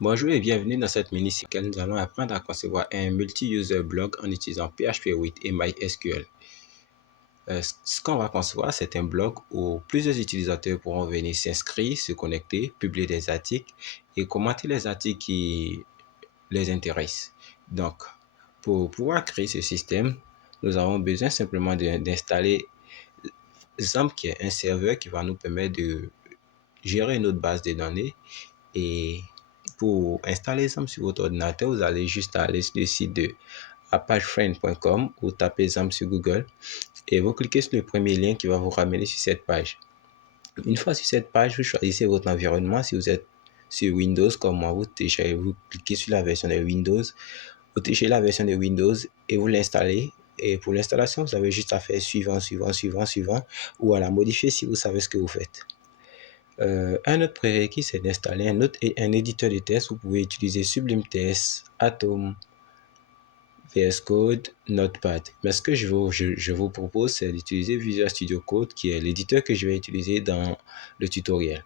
Bonjour et bienvenue dans cette mini-séquence. Nous allons apprendre à concevoir un multi-user blog en utilisant PHP 8 et MySQL. Ce qu'on va concevoir, c'est un blog où plusieurs utilisateurs pourront venir s'inscrire, se connecter, publier des articles et commenter les articles qui les intéressent. Donc, pour pouvoir créer ce système, nous avons besoin simplement d'installer XAMPP, qui est un serveur qui va nous permettre de gérer notre base de données. Et pour installer XAMPP sur votre ordinateur, vous allez juste aller sur le site de apagefriend.com ou taper XAMPP sur Google et vous cliquez sur le premier lien qui va vous ramener sur cette page. Une fois sur cette page, vous choisissez votre environnement. Si vous êtes sur Windows comme moi, vous cliquez sur la version de Windows, vous téléchargez la version de Windows et vous l'installez. Et pour l'installation, vous avez juste à faire suivant ou à la modifier si vous savez ce que vous faites. Un autre prérequis, c'est d'installer un éditeur de test. Vous pouvez utiliser Sublime Text, Atom, VS Code, Notepad. Mais ce que je vous propose, c'est d'utiliser Visual Studio Code, qui est l'éditeur que je vais utiliser dans le tutoriel.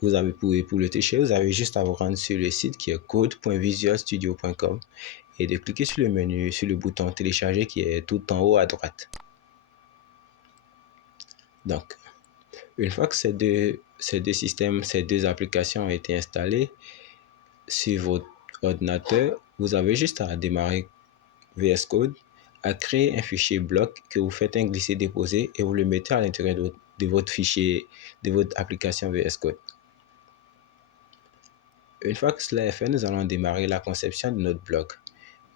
Pour le télécharger, vous avez juste à vous rendre sur le site qui est code.visualstudio.com et de cliquer sur le menu, sur le bouton télécharger qui est tout en haut à droite. Donc, une fois que ces deux applications ont été installées sur votre ordinateur, vous avez juste à démarrer VS Code, à créer un fichier bloc que vous faites un glisser-déposer et vous le mettez à l'intérieur de votre fichier, de votre application VS Code. Une fois que cela est fait, nous allons démarrer la conception de notre blog.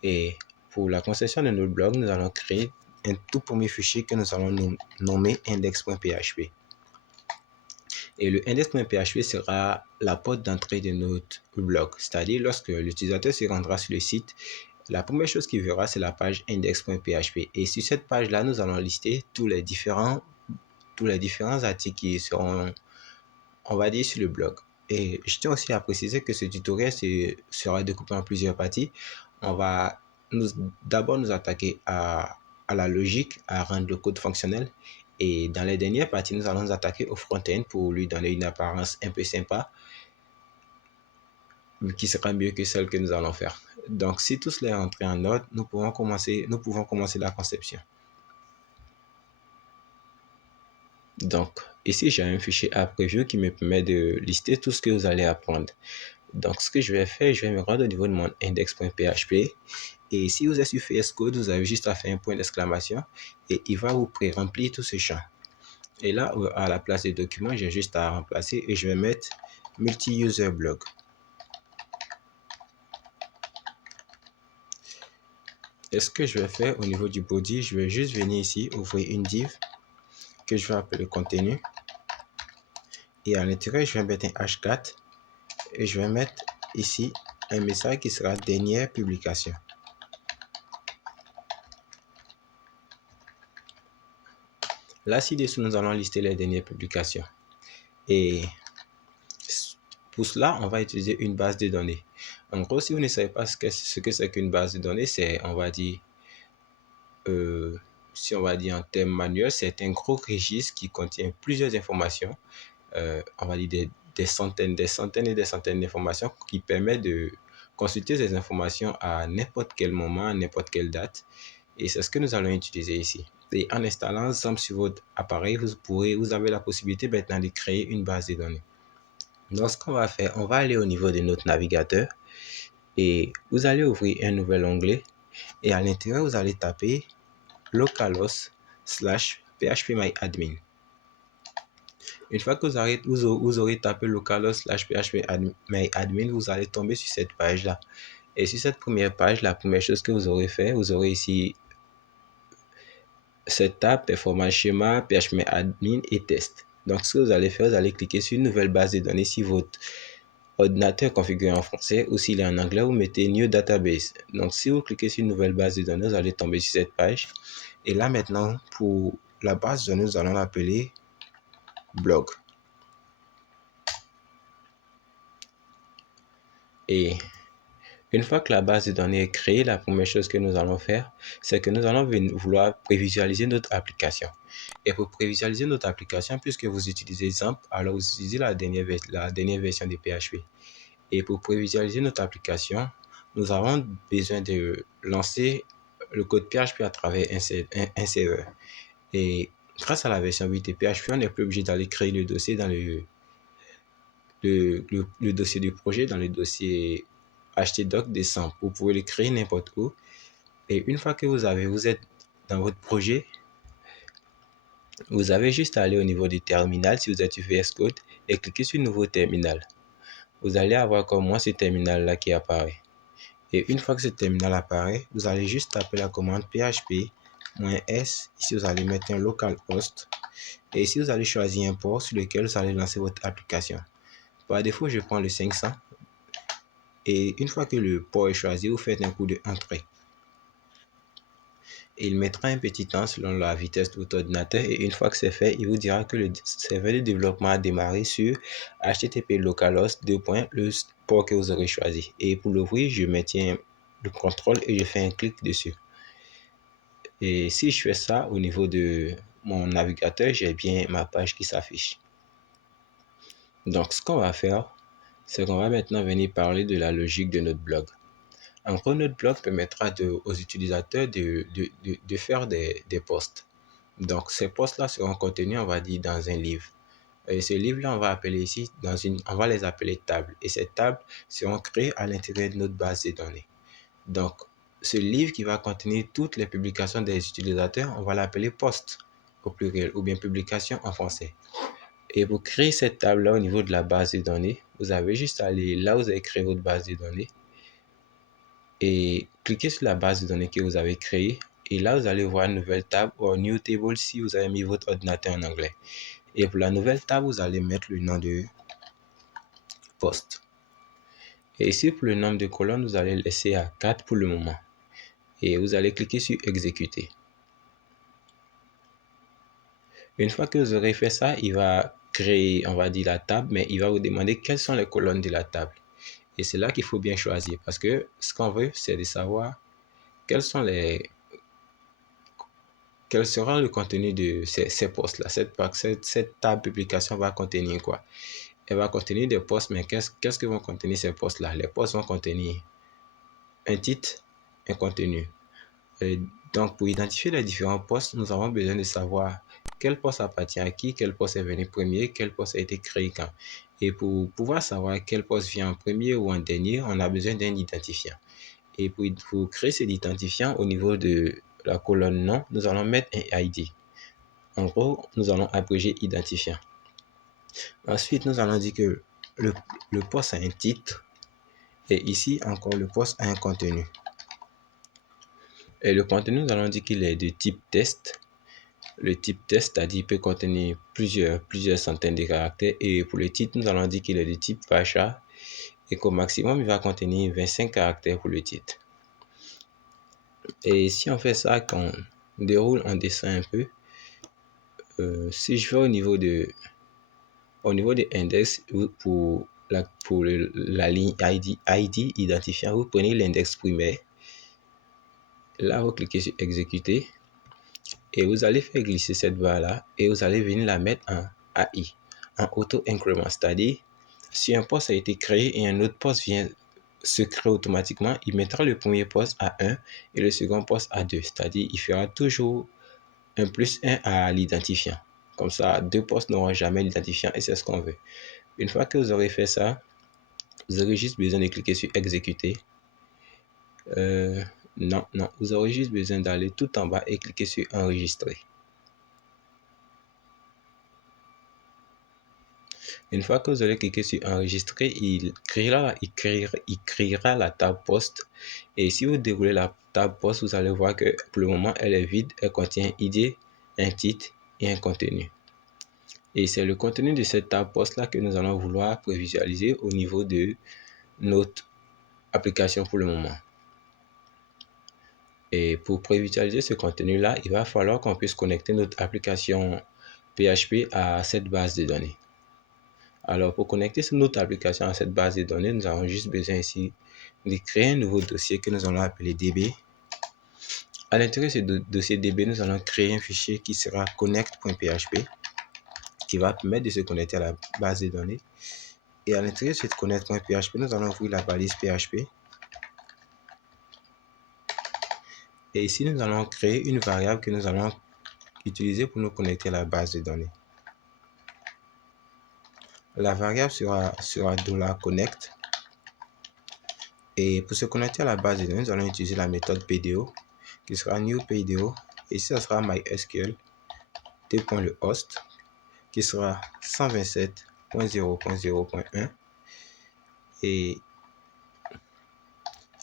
Et pour la conception de notre blog, nous allons créer un tout premier fichier que nous allons nommer index.php. Et le index.php sera la porte d'entrée de notre blog. C'est-à-dire, lorsque l'utilisateur se rendra sur le site, la première chose qu'il verra, c'est la page index.php. Et sur cette page-là, nous allons lister tous les différents articles qui seront, on va dire, sur le blog. Et je tiens aussi à préciser que ce tutoriel sera découpé en plusieurs parties. On va d'abord nous attaquer à la logique, à rendre le code fonctionnel. Et dans les dernières parties, nous allons nous attaquer au front-end pour lui donner une apparence un peu sympa, qui sera mieux que celle que nous allons faire. Donc, si tout cela est entré en ordre, nous pouvons commencer la conception. Donc, ici, j'ai un fichier à preview qui me permet de lister tout ce que vous allez apprendre. Donc, ce que je vais faire, je vais me rendre au niveau de mon index.php. Et si vous êtes sur VS Code, vous avez juste à faire un point d'exclamation et il va vous pré-remplir tout ce champ. Et là, à la place des documents, j'ai juste à remplacer et je vais mettre multi-user blog. Et ce que je vais faire au niveau du body, je vais juste venir ici, ouvrir une div que je vais appeler contenu. Et à l'intérieur, je vais mettre un H4 et je vais mettre ici un message qui sera dernière publication. Là, ci-dessous, nous allons lister les dernières publications. Et pour cela, on va utiliser une base de données. En gros, si vous ne savez pas ce que c'est qu'une base de données, c'est, on va dire, si on va dire en termes manuels, c'est un gros registre qui contient plusieurs informations. On va dire des centaines et des centaines d'informations qui permettent de consulter ces informations à n'importe quel moment, à n'importe quelle date. Et c'est ce que nous allons utiliser ici. Et en installant XAMPP sur votre appareil, vous avez la possibilité maintenant de créer une base de données. Donc, ce qu'on va faire, on va aller au niveau de notre navigateur et vous allez ouvrir un nouvel onglet et à l'intérieur, vous allez taper localhost/phpMyAdmin. Une fois que vous aurez tapé localhost/phpMyAdmin, vous allez tomber sur cette page-là. Et sur cette première page, la première chose que vous aurez fait, vous aurez ici setup, performance schéma, phpMyAdmin et test. Donc, ce que vous allez faire, vous allez cliquer sur une nouvelle base de données si votre ordinateur configuré en français ou s'il est en anglais, vous mettez New Database. Donc, si vous cliquez sur une nouvelle base de données, vous allez tomber sur cette page. Et là, maintenant, pour la base de données, nous allons l'appeler blog. Et Une fois que la base de données est créée, la première chose que nous allons faire, c'est que nous allons vouloir prévisualiser notre application. Et pour prévisualiser notre application, puisque vous utilisez XAMPP, alors vous utilisez la dernière version de PHP. Et pour prévisualiser notre application, nous avons besoin de lancer le code PHP à travers un serveur. Et grâce à la version 8 de PHP, on n'est plus obligé d'aller créer le dossier dans le dossier du projet, dans le dossier htdoc de XAMPP. Vous pouvez le créer n'importe où. Et une fois que vous êtes dans votre projet, vous avez juste à aller au niveau du terminal si vous êtes sur VS Code et cliquer sur Nouveau terminal. Vous allez avoir comme moi ce terminal-là qui apparaît. Et une fois que ce terminal apparaît, vous allez juste taper la commande php-s. Ici, vous allez mettre un localhost. Et ici, vous allez choisir un port sur lequel vous allez lancer votre application. Par défaut, je prends le 500. Et une fois que le port est choisi, vous faites un coup de entrée. Et il mettra un petit temps selon la vitesse de votre ordinateur. Et une fois que c'est fait, il vous dira que le serveur de développement a démarré sur http localhost le port que vous aurez choisi. Et pour l'ouvrir, je maintiens le contrôle et je fais un clic dessus. Et si je fais ça au niveau de mon navigateur, j'ai bien ma page qui s'affiche. Donc, ce qu'on va faire, c'est qu'on va maintenant venir parler de la logique de notre blog. En gros, notre blog permettra aux utilisateurs de faire des posts. Donc, ces posts-là seront contenus, on va dire, dans un livre. Et ce livre-là, on va appeler ici, on va les appeler tables. Et ces tables seront créées à l'intérieur de notre base de données. Donc, ce livre qui va contenir toutes les publications des utilisateurs, on va l'appeler post au pluriel ou bien publication en français. Et pour créer cette table-là au niveau de la base de données, vous avez juste à aller là où vous avez créé votre base de données et cliquez sur la base de données que vous avez créée. Et là, vous allez voir une nouvelle table ou new table si vous avez mis votre ordinateur en anglais. Et pour la nouvelle table, vous allez mettre le nom de post. Et ici, pour le nombre de colonnes, vous allez laisser à 4 pour le moment. Et vous allez cliquer sur exécuter. Une fois que vous aurez fait ça, il va créer, on va dire, la table, mais il va vous demander quelles sont les colonnes de la table. Et c'est là qu'il faut bien choisir parce que ce qu'on veut, c'est de savoir quels sera le contenu de ces posts-là. Cette table publication va contenir quoi? Elle va contenir des posts, mais qu'est-ce que vont contenir ces posts-là? Les posts vont contenir un titre, un contenu. Et donc, pour identifier les différents posts, nous avons besoin de savoir quel poste appartient à qui, quel poste est venu premier, quel poste a été créé quand. Et pour pouvoir savoir quel poste vient en premier ou en dernier, on a besoin d'un identifiant. Et pour créer cet identifiant, au niveau de la colonne nom, nous allons mettre un ID. En gros, nous allons abréger identifiant. Ensuite, nous allons dire que le poste a un titre. Et ici, encore, le poste a un contenu. Et le contenu, nous allons dire qu'il est de type test. Le type test, c'est-à-dire peut contenir plusieurs centaines de caractères. Et pour le titre, nous allons dire qu'il est de type Pacha et qu'au maximum, il va contenir 25 caractères pour le titre. Et si on fait ça, qu'on déroule, on descend un peu. Si je vais au niveau de index pour la ligne ID identifiant, vous prenez l'index primaire. Là, vous cliquez sur exécuter. Et vous allez faire glisser cette barre-là et vous allez venir la mettre en AI, en auto-increment. C'est-à-dire, si un poste a été créé et un autre poste vient se créer automatiquement, il mettra le premier poste à 1 et le second poste à 2. C'est-à-dire, il fera toujours un plus 1 à l'identifiant. Comme ça, deux postes n'auront jamais l'identifiant et c'est ce qu'on veut. Une fois que vous aurez fait ça, vous aurez juste besoin de cliquer sur exécuter. Non, vous aurez juste besoin d'aller tout en bas et cliquer sur enregistrer. Une fois que vous allez cliquer sur enregistrer, il créera la table poste. Et si vous déroulez la table poste, vous allez voir que pour le moment, elle est vide. Elle contient ID, un titre et un contenu. Et c'est le contenu de cette table poste là que nous allons vouloir prévisualiser au niveau de notre application pour le moment. Et pour prévisualiser ce contenu-là, il va falloir qu'on puisse connecter notre application PHP à cette base de données. Alors, pour connecter notre application à cette base de données, nous avons juste besoin ici de créer un nouveau dossier que nous allons appeler DB. À l'intérieur de ce dossier DB, nous allons créer un fichier qui sera connect.php qui va permettre de se connecter à la base de données. Et à l'intérieur de ce connect.php, nous allons ouvrir la balise PHP. Et ici, nous allons créer une variable que nous allons utiliser pour nous connecter à la base de données. La variable sera $connect. Et pour se connecter à la base de données, nous allons utiliser la méthode PDO qui sera new PDO. Et ici, ça sera MySQL t.lehost qui sera 127.0.0.1. Et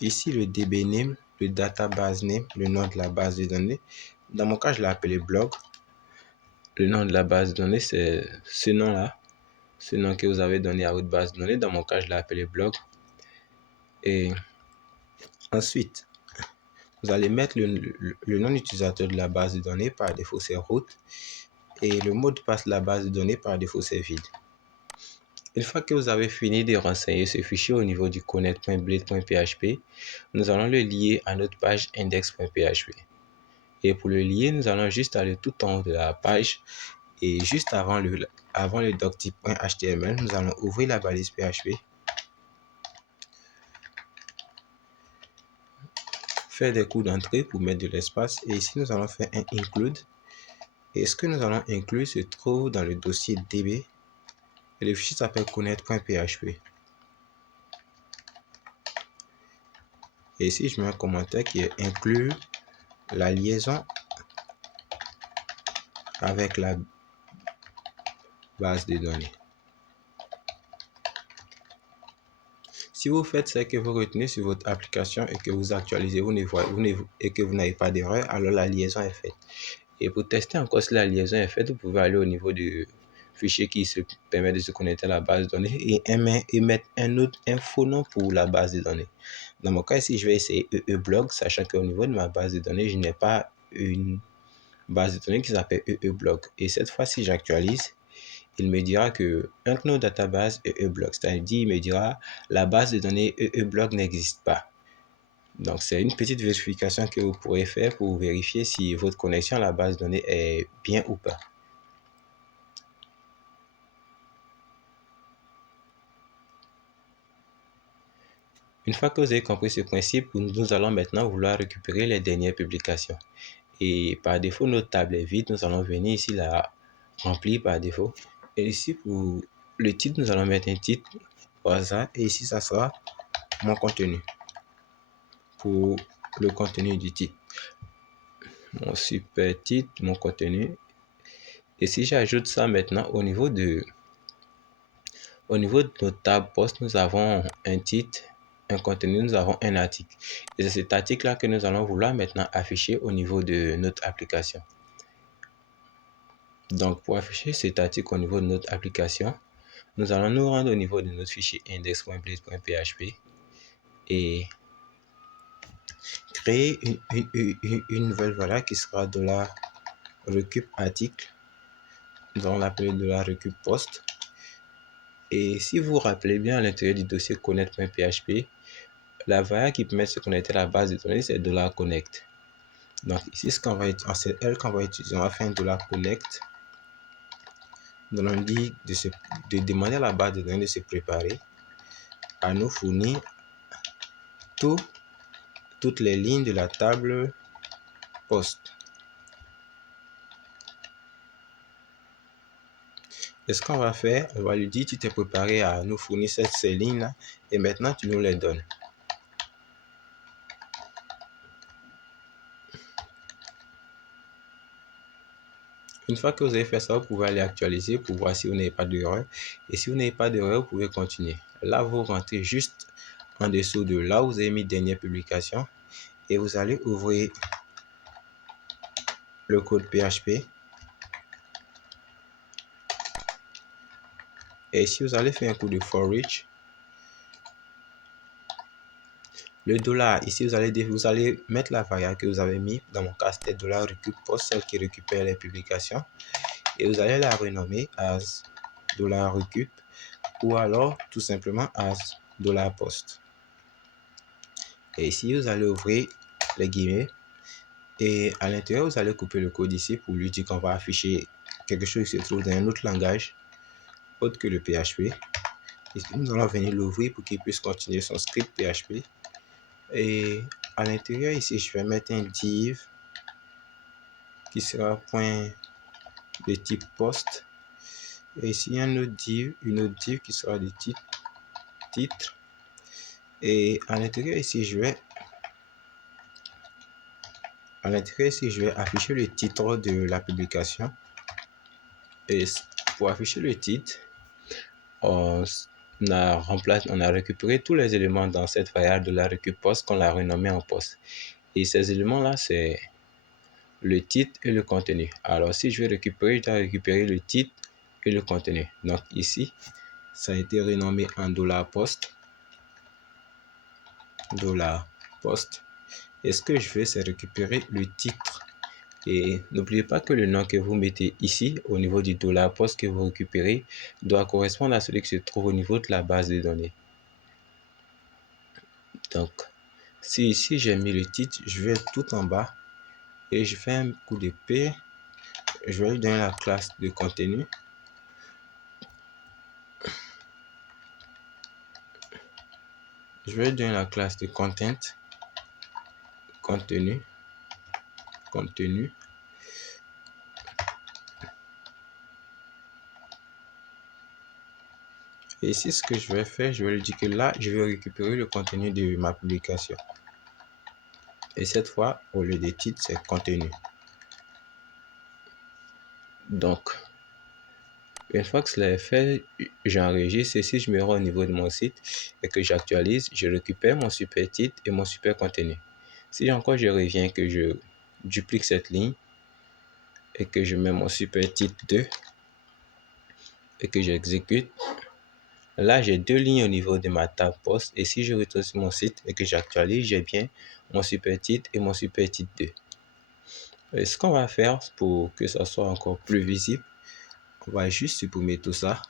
ici, le DB name, le database name, le nom de la base de données. Dans mon cas, je l'ai appelé blog. Le nom de la base de données, c'est ce nom-là. Ce nom que vous avez donné à votre base de données. Dans mon cas, je l'ai appelé blog. Et ensuite, vous allez mettre le nom d'utilisateur de la base de données. Par défaut, c'est root. Et le mot de passe de la base de données, par défaut, c'est vide. Une fois que vous avez fini de renseigner ce fichier au niveau du connect.blade.php, nous allons le lier à notre page index.php. Et pour le lier, nous allons juste aller tout en haut de la page et juste avant le doctype.html, nous allons ouvrir la balise PHP, faire des coups d'entrée pour mettre de l'espace et ici nous allons faire un include. Et ce que nous allons inclure se trouve dans le dossier DB et le fichier s'appelle connect.php. Et ici, je mets un commentaire qui est inclure la liaison avec la base de données. Si vous faites ce que vous retenez sur votre application et que vous actualisez, et que vous n'avez pas d'erreur, alors la liaison est faite. Et pour tester encore si la liaison est faite, vous pouvez aller au niveau du fichier qui se permet de se connecter à la base de données et mettre un faux nom pour la base de données. Dans mon cas ici, je vais essayer EEblog, sachant qu'au niveau de ma base de données, je n'ai pas une base de données qui s'appelle EEblog. Et cette fois, si j'actualise, il me dira que no database EEblog, c'est-à-dire il me dira la base de données EEblog n'existe pas. Donc, c'est une petite vérification que vous pourrez faire pour vérifier si votre connexion à la base de données est bien ou pas. Une fois que vous avez compris ce principe, nous allons maintenant vouloir récupérer les dernières publications. Et par défaut, notre table est vide. Nous allons venir ici la remplir par défaut. Et ici, pour le titre, nous allons mettre un titre au hasard. Et ici, ça sera mon contenu. Pour le contenu du titre. Mon super titre, mon contenu. Et si j'ajoute ça maintenant au niveau de notre table post, nous avons un titre, un contenu, nous avons un article. Et c'est cet article-là que nous allons vouloir maintenant afficher au niveau de notre application. Donc, pour afficher cet article au niveau de notre application, nous allons nous rendre au niveau de notre fichier index.blade.php et créer une nouvelle variable qui sera $recup article. Nous allons l'appeler $recup post. Et si vous vous rappelez bien, à l'intérieur du dossier connect.php, la variable qui permet de se connecter à la base de données, c'est $connect. Donc ici, c'est elle qu'on va utiliser. On va faire un $connect. Nous allons dire de demander à la base de données de se préparer à nous fournir toutes les lignes de la table post. Et ce qu'on va faire, on va lui dire tu t'es préparé à nous fournir ces lignes-là et maintenant tu nous les donnes. Une fois que vous avez fait ça, vous pouvez aller actualiser pour voir si vous n'avez pas d'erreur. Et si vous n'avez pas d'erreur, vous pouvez continuer. Là, vous rentrez juste en dessous de là où vous avez mis dernière publication et vous allez ouvrir le code PHP. Et ici, vous allez faire un coup de for each. Le dollar, ici, vous allez mettre la variable que vous avez mis. Dans mon cas, c'était $recup post, celle qui récupère les publications. Et vous allez la renommer as $recup ou alors tout simplement as $post. Et ici, vous allez ouvrir les guillemets. Et à l'intérieur, vous allez couper le code ici pour lui dire qu'on va afficher quelque chose qui se trouve dans un autre langage autre que le PHP. Ici, nous allons venir l'ouvrir pour qu'il puisse continuer son script PHP. Et à l'intérieur, ici, je vais mettre un div qui sera point de type post. Et ici, il y a une autre div qui sera de type titre. Et à l'intérieur, ici, je vais afficher le titre de la publication. Et pour afficher le titre, on a récupéré tous les éléments dans cette variable de la récup post qu'on l'a renommé en post. Et ces éléments-là, c'est le titre et le contenu. Alors, si je vais récupérer, je dois récupérer le titre et le contenu. Donc, ici, ça a été renommé en $post. $post. Et ce que je fais, c'est récupérer le titre. Et n'oubliez pas que le nom que vous mettez ici, au niveau du $post que vous récupérez, doit correspondre à celui qui se trouve au niveau de la base de données. Donc, si ici j'ai mis le titre, je vais tout en bas et je fais un coup de P. Je vais lui donner la classe de contenu. Je vais lui donner la classe de content. Contenu. Et ici, ce que je vais faire, je vais lui dire que là, je vais récupérer le contenu de ma publication. Et cette fois, au lieu de titre, c'est contenu. Donc, une fois que cela est fait, j'enregistre. Et si je me rends au niveau de mon site et que j'actualise, je récupère mon super titre et mon super contenu. Si encore je reviens, que je duplique cette ligne et que je mets mon super titre 2 et que j'exécute, là j'ai deux lignes au niveau de ma table post. Et si je retourne sur mon site et que j'actualise, j'ai bien mon super titre et mon super titre 2. Et ce qu'on va faire pour que ça soit encore plus visible, on va juste supprimer tout ça.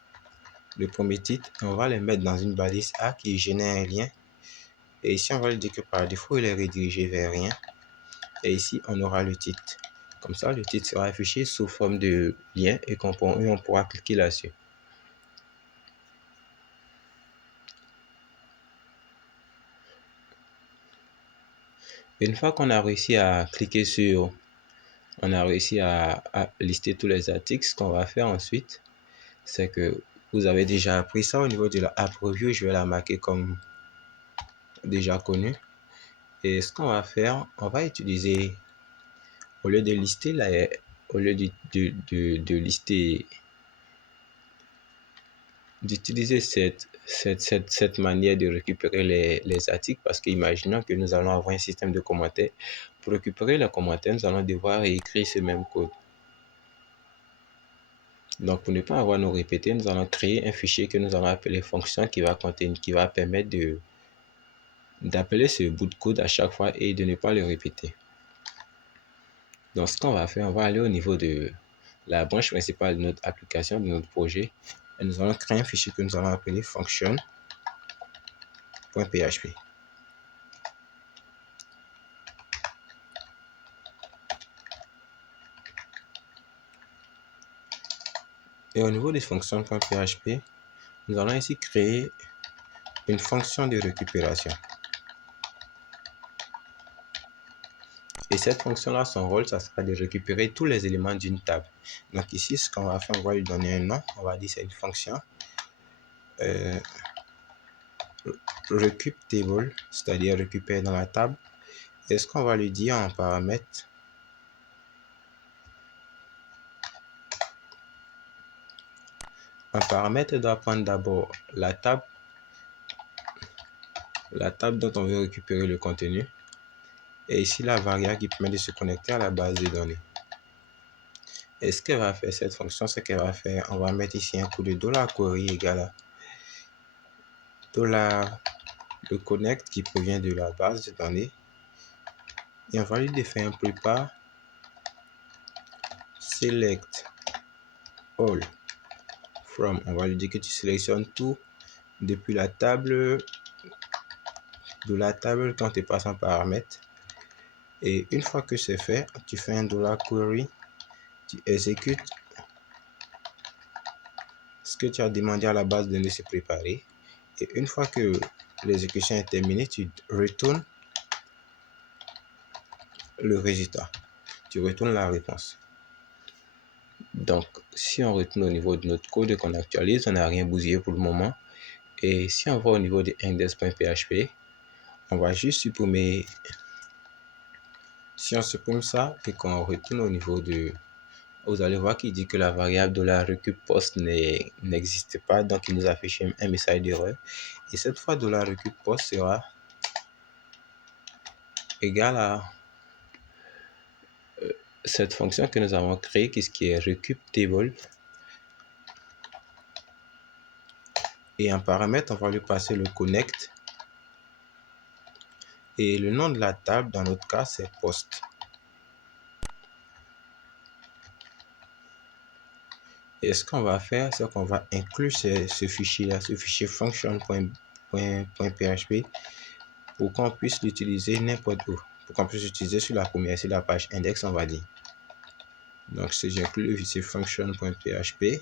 Le premier titre, on va le mettre dans une balise A qui génère un lien. Et ici, on va lui dire que par défaut, il est redirigé vers rien. Et ici, on aura le titre. Comme ça, le titre sera affiché sous forme de lien et on pourra cliquer là-dessus. Une fois qu'on a réussi à cliquer sur, on a réussi à lister tous les articles, ce qu'on va faire ensuite, c'est que vous avez déjà appris ça au niveau de la app review. Je vais la marquer comme déjà connue. Et ce qu'on va faire, on va utiliser, au lieu de lister au lieu de lister, d'utiliser cette manière de récupérer les articles, parce qu'imaginons que nous allons avoir un système de commentaires. Pour récupérer les commentaires, nous allons devoir écrire ce même code. Donc, pour ne pas avoir à nous répéter, nous allons créer un fichier que nous allons appeler fonction qui va permettre d'appeler ce bout de code à chaque fois et de ne pas le répéter. Donc, ce qu'on va faire, on va aller au niveau de la branche principale de notre application, de notre projet. Et nous allons créer un fichier que nous allons appeler function.php. Et au niveau des fonctions.php, nous allons ici créer une fonction de récupération. Et cette fonction-là, son rôle, ça sera de récupérer tous les éléments d'une table. Donc ici, ce qu'on va faire, on va lui donner un nom. On va dire c'est une fonction recup table, c'est-à-dire récupérer dans la table. Et ce qu'on va lui dire en paramètre, doit prendre d'abord la table dont on veut récupérer le contenu. Et ici, la variable qui permet de se connecter à la base de données. Et ce qu'elle va faire, cette fonction, c'est qu'elle va faire, on va mettre ici un coup de $query égale à le connect qui provient de la base de données. Et on va lui définir un prépare select all from. On va lui dire que tu sélectionnes tout depuis la table de la table quand tu passes en paramètre. Et une fois que c'est fait, tu fais un $query, tu exécutes ce que tu as demandé à la base de données se préparer. Et une fois que l'exécution est terminée, tu retournes le résultat. Tu retournes la réponse. Donc, si on retourne au niveau de notre code et qu'on actualise, on n'a rien bousillé pour le moment. Et si on va au niveau de index.php, on va juste supprimer. Si on supprime ça et qu'on retourne au niveau de... Vous allez voir qu'il dit que la variable $recup_post n'existe pas. Donc, il nous affiche un message d'erreur. Et cette fois, $recup_post sera égal à cette fonction que nous avons créée, qui est recup_table. Et en paramètre, on va lui passer le connect. Et le nom de la table, dans notre cas, c'est post. Et ce qu'on va faire, c'est qu'on va inclure ce fichier-là, ce fichier function.php, pour qu'on puisse l'utiliser n'importe où. Pour qu'on puisse l'utiliser sur la page index, on va dire. Donc, si j'inclus le fichier function.php,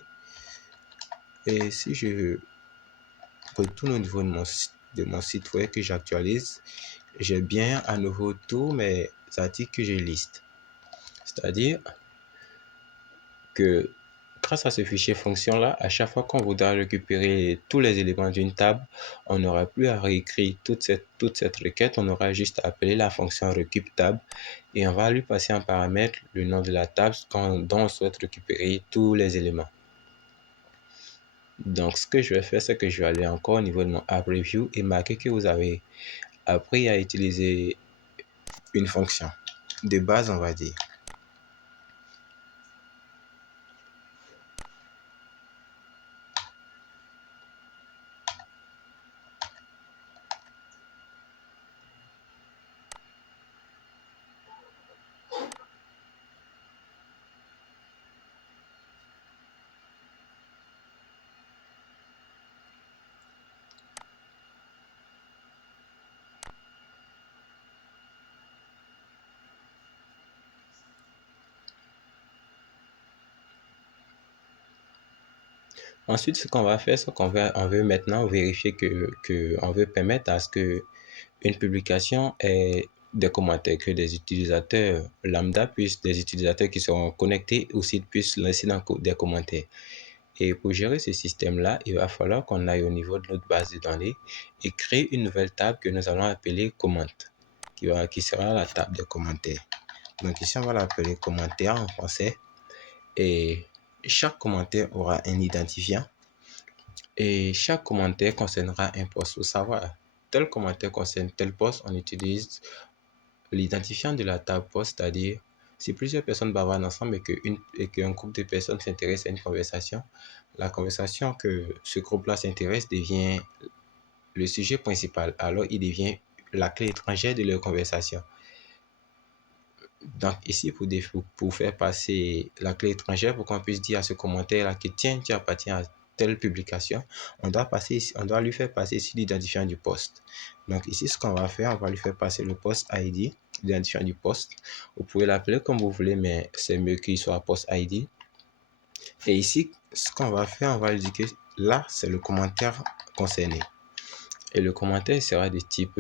et si je retourne au niveau de mon site web que j'actualise, j'ai bien à nouveau tous mes articles que j'ai listés. C'est-à-dire que grâce à ce fichier fonction là, à chaque fois qu'on voudra récupérer tous les éléments d'une table, on n'aura plus à réécrire toute cette requête. On aura juste à appeler la fonction recup_table et on va lui passer en paramètre le nom de la table dont on souhaite récupérer tous les éléments. Donc ce que je vais faire, c'est que je vais aller encore au niveau de mon app review et marquer que vous avez appris à utiliser une fonction de base, on va dire. Ensuite, ce qu'on va faire, c'est qu'on veut maintenant vérifier on veut permettre à ce que une publication ait des commentaires, que des utilisateurs lambda des utilisateurs qui seront connectés au site puissent laisser des commentaires. Et pour gérer ce système-là, il va falloir qu'on aille au niveau de notre base de données et créer une nouvelle table que nous allons appeler comment, qui sera la table de commentaires. Donc ici, on va l'appeler commentaire en français. Et chaque commentaire aura un identifiant. Et chaque commentaire concernera un post. Pour savoir tel commentaire concerne tel post, on utilise l'identifiant de la table post, c'est-à-dire si plusieurs personnes bavardent ensemble et qu'un groupe de personnes s'intéresse à une conversation, la conversation que ce groupe-là s'intéresse devient le sujet principal. Alors, il devient la clé étrangère de leur conversation. Donc, ici, pour faire passer la clé étrangère, pour qu'on puisse dire à ce commentaire-là que tiens, tu appartiens à telle publication, on doit lui faire passer ici l'identifiant du post. Donc, ici, ce qu'on va faire, on va lui faire passer le post ID, l'identifiant du post. Vous pouvez l'appeler comme vous voulez, mais c'est mieux qu'il soit post ID. Et ici, ce qu'on va faire, on va lui dire que là, c'est le commentaire concerné. Et le commentaire sera de type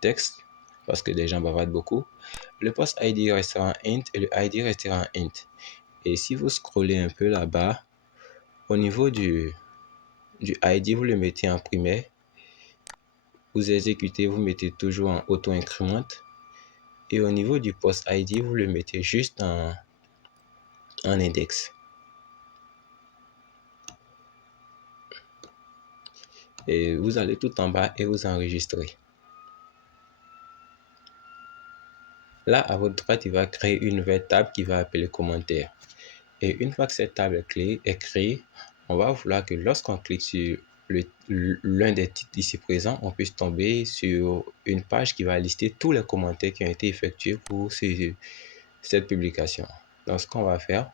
texte, parce que les gens bavardent beaucoup. Le post ID restera un int et le ID restera un int. Et si vous scrollez un peu là-bas, au niveau du ID, vous le mettez en primaire. Vous exécutez, vous mettez toujours en auto-increment. Et au niveau du post ID, vous le mettez juste en index. Et vous allez tout en bas et vous enregistrez. Là, à votre droite, il va créer une nouvelle table qui va appeler commentaire. Et une fois que cette table est créée, on va vouloir que lorsqu'on clique sur l'un des titres ici présents, on puisse tomber sur une page qui va lister tous les commentaires qui ont été effectués pour cette publication. Donc, ce qu'on va faire,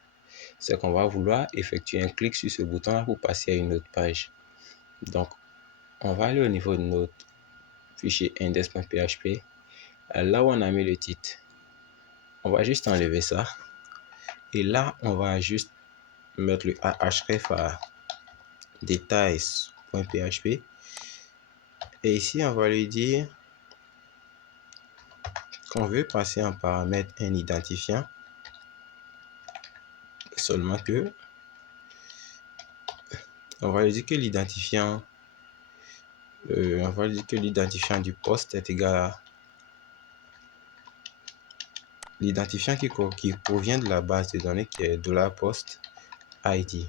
c'est qu'on va vouloir effectuer un clic sur ce bouton-là pour passer à une autre page. Donc, on va aller au niveau de notre fichier index.php. Là où on a mis le titre, on va juste enlever ça. Et là, on va juste mettre le href à details.php. Et ici, on va lui dire qu'on veut passer en paramètre un identifiant. Seulement que on va lui dire que l'identifiant du poste est égal à l'identifiant qui provient de la base de données qui est $post ID.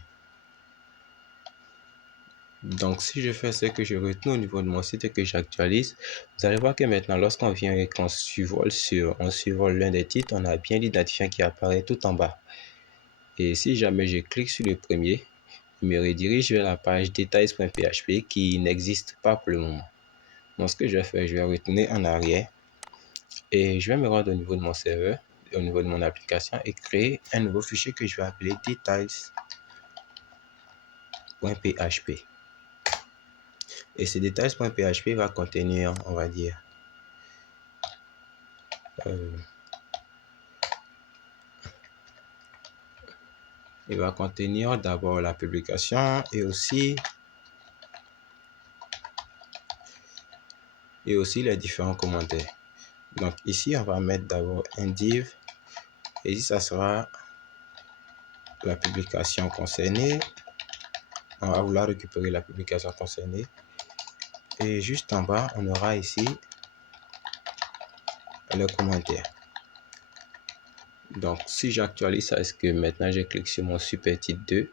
Donc si je fais ce que je retourne au niveau de mon site et que j'actualise, vous allez voir que maintenant lorsqu'on vient et qu'on survole l'un des titres, on a bien l'identifiant qui apparaît tout en bas. Et si jamais je clique sur le premier, il me redirige vers la page details.php qui n'existe pas pour le moment. Donc ce que je vais faire, je vais retourner en arrière et je vais me rendre au niveau de mon serveur, au niveau de mon application et créer un nouveau fichier que je vais appeler details.php. Et ce details.php va contenir, on va dire, il va contenir d'abord la publication et aussi les différents commentaires. Donc ici, on va mettre d'abord un div et ici, ça sera la publication concernée. On va vouloir récupérer la publication concernée. Et juste en bas, on aura ici le commentaire. Donc, si j'actualise ça, est-ce que maintenant je clique sur mon super titre 2,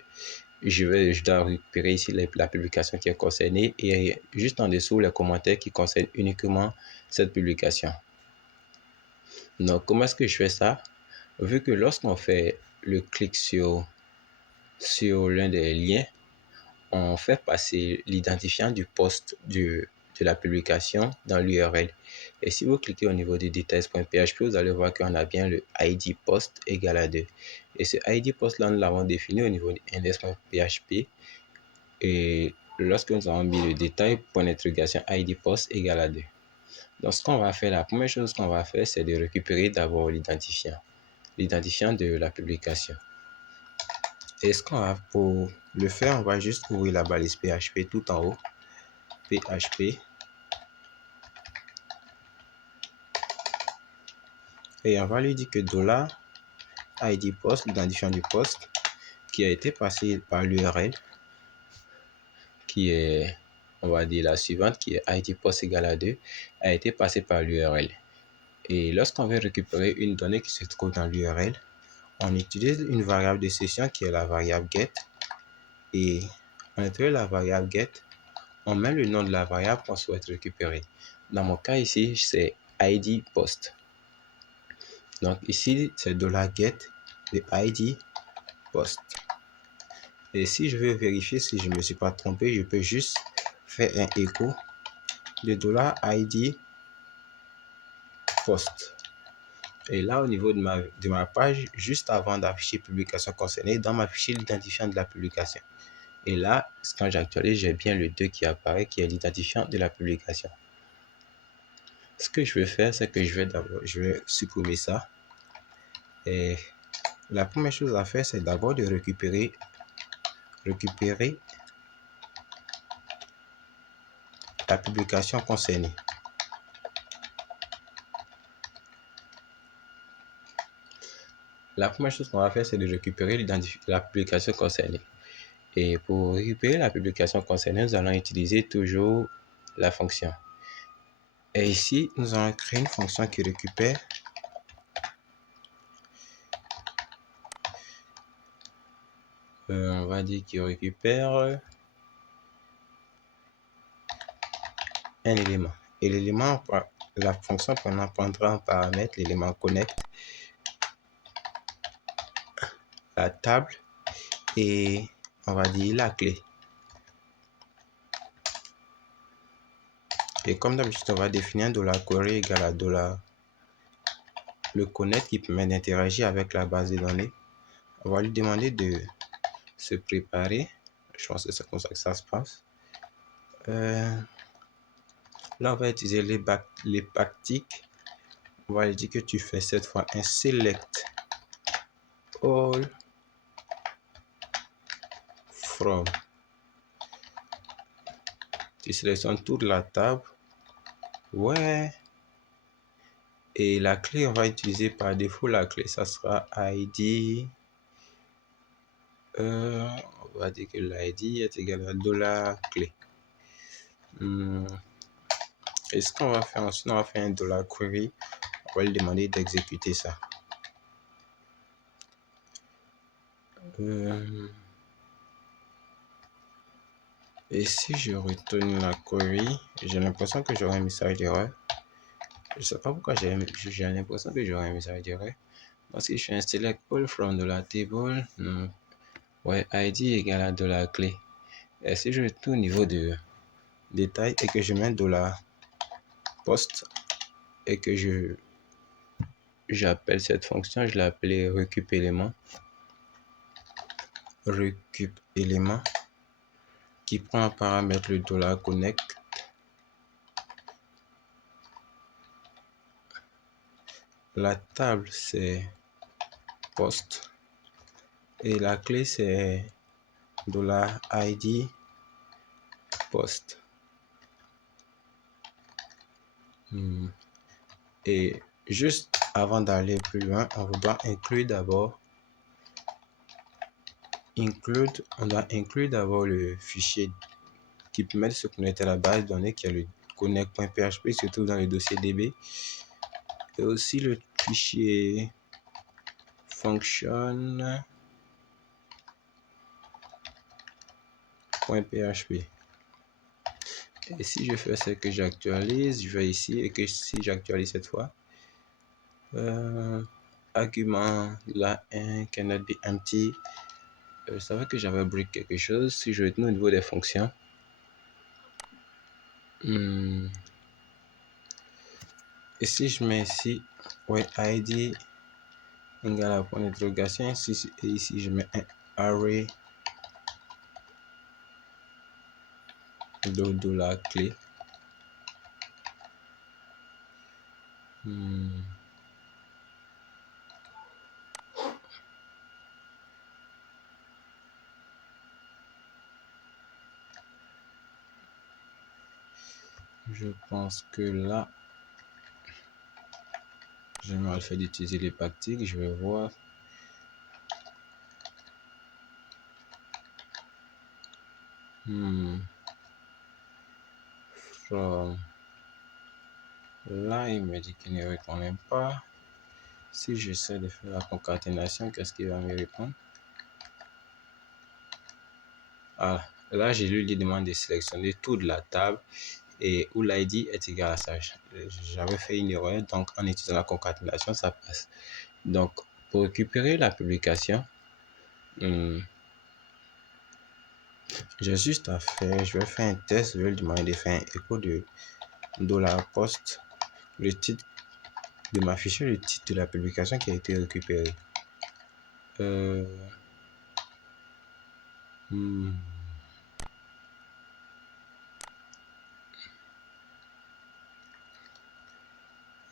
je dois récupérer ici la publication qui est concernée et juste en dessous les commentaires qui concernent uniquement cette publication. Donc, comment est-ce que je fais ça? Vu que lorsqu'on fait le clic sur l'un des liens, on fait passer l'identifiant du poste de la publication dans l'URL. Et si vous cliquez au niveau de details.php, vous allez voir qu'on a bien le ID post égal à 2. Et ce ID post là, nous l'avons défini au niveau de index.php. Et lorsque nous avons mis le détail, point d'interrogation ID post égal à 2. Donc, ce qu'on va faire, la première chose qu'on va faire, c'est de récupérer d'abord l'identifiant de la publication. Et ce qu'on va pour le faire, on va juste ouvrir la balise PHP tout en haut. PHP. Et on va lui dire que $ID post, l'identifiant du poste, qui a été passé par l'URL, qui est, on va dire la suivante, qui est ID post égal à 2, a été passé par l'URL. Et lorsqu'on veut récupérer une donnée qui se trouve dans l'URL, on utilise une variable de session qui est la variable get. Et à l'intérieur de la variable get, on met le nom de la variable qu'on souhaite récupérer. Dans mon cas ici, c'est ID post. Donc ici, c'est $get de ID post. Et si je veux vérifier si je ne me suis pas trompé, je peux juste faire un écho de $ID post. Et là, au niveau de ma page, juste avant d'afficher publication concernée, dans ma fichier l'identifiant de la publication. Et là, quand j'actualise, j'ai bien le 2 qui apparaît, qui est l'identifiant de la publication. Ce que je vais faire, c'est que je vais supprimer ça. Et la première chose à faire, c'est d'abord de récupérer la publication concernée. La première chose qu'on va faire, c'est de récupérer la publication concernée. Et pour récupérer la publication concernée, nous allons utiliser toujours la fonction. Et ici, nous allons créer une fonction qui récupère on va dire qu'il récupère un élément. Et l'élément, la fonction prendra en paramètre l'élément connect, la table et on va dire la clé. Et comme d'habitude, on va définir un $query égal à le connect qui permet d'interagir avec la base de données. On va lui demander de se préparer. Je pense que c'est comme ça que ça se passe. Là, on va utiliser les backticks. On va dire que tu fais cette fois un select all from. Tu sélectionnes toute la table. Ouais. Et la clé, on va utiliser par défaut la clé. Ça sera ID. On va dire que l'ID est égal à $clé. Et ce qu'on va faire ensuite, on va faire un $query. On va lui demander d'exécuter ça. Et si je retourne la query, j'ai l'impression que j'aurai un message d'erreur. Je ne sais pas pourquoi j'ai l'impression que j'aurai un message d'erreur. Parce que je fais un select all from de la table. Ouais, ID égale à $clé. Et si je retourne au niveau de détail et que je mets $post et que j'appelle cette fonction, je l'appelle recup élément. Recup élément qui prend en paramètre le $connect. La table c'est post et la clé c'est $id post. Et juste avant d'aller plus loin, on doit inclure d'abord le fichier qui permet de se connecter à la base de données qui est le connect.php, se trouve dans le dossier DB, et aussi le fichier function.php. Et si je fais ce que j'actualise, je vais ici et que si j'actualise cette fois, argument là 1 cannot be empty. Je savais que j'avais break quelque chose. Si je retourne au niveau des fonctions, et si je mets ici ouais, ID égale à point d'interrogation, et ici je mets un array de la clé. Je pense que là, j'ai mal fait d'utiliser les backticks. Je vais voir. Là, il me dit qu'il ne répond pas. Si j'essaie de faire la concaténation, qu'est-ce qu'il va me répondre? Ah, là, j'ai lui demande de sélectionner tout de la table et où l'ID est égal à ça. J'avais fait une erreur, donc en utilisant la concaténation, ça passe. Donc, pour récupérer la publication, j'ai juste à faire, je vais faire un test, je vais lui demander de faire un écho de $post, le titre de ma fichier, le titre de la publication qui a été récupérée.